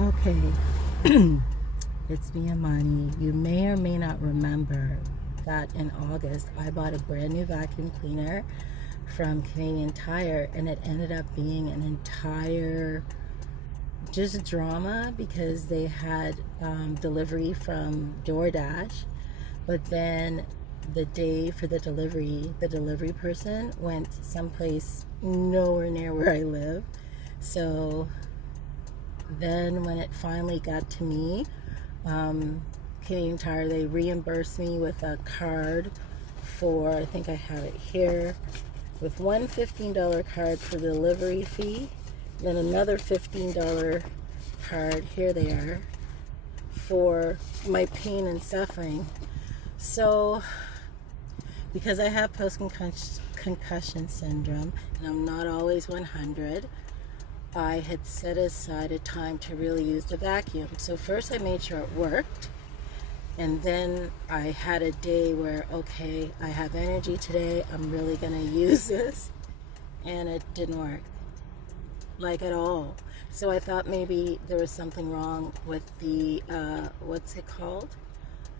Okay, it's me, Amani. You may or may not remember that in August I bought a brand new vacuum cleaner from Canadian Tire, and it ended up being an entire just drama because they had delivery from DoorDash, but then the day for the delivery person went someplace nowhere near where I live. So then when it finally got to me, Canadian Tire, they reimbursed me with a card for, I think I have it here, with one $15 card for the delivery fee, then another $15 card, here they are, for my pain and suffering. So because I have post-concussion syndrome and I'm not always 100, I had set aside a time to really use the vacuum. So first I made sure it worked, and then I had a day where, okay, I have energy today, I'm really gonna use this, and it didn't work, like at all. So I thought maybe there was something wrong with the, what's it called?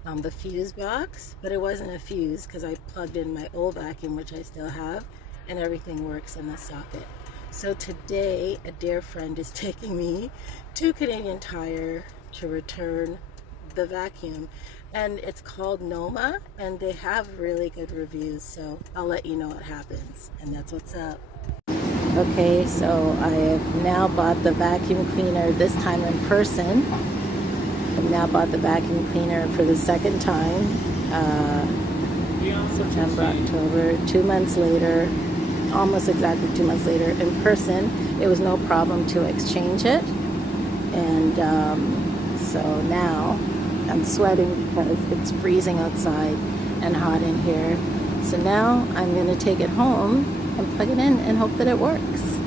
The fuse box, but it wasn't a fuse because I plugged in my old vacuum, which I still have, and everything works in the socket. So today, a dear friend is taking me to Canadian Tire to return the vacuum, and it's called Noma, and they have really good reviews, so I'll let you know what happens, and that's what's up. Okay, so I have now bought the vacuum cleaner, this time in person. I've now bought the vacuum cleaner for the second time, September, October, 2 months later, almost exactly 2 months later. In person, it was no problem to exchange it, and so now I'm sweating because it's freezing outside and hot in here. So now I'm going to take it home and plug it in and hope that it works.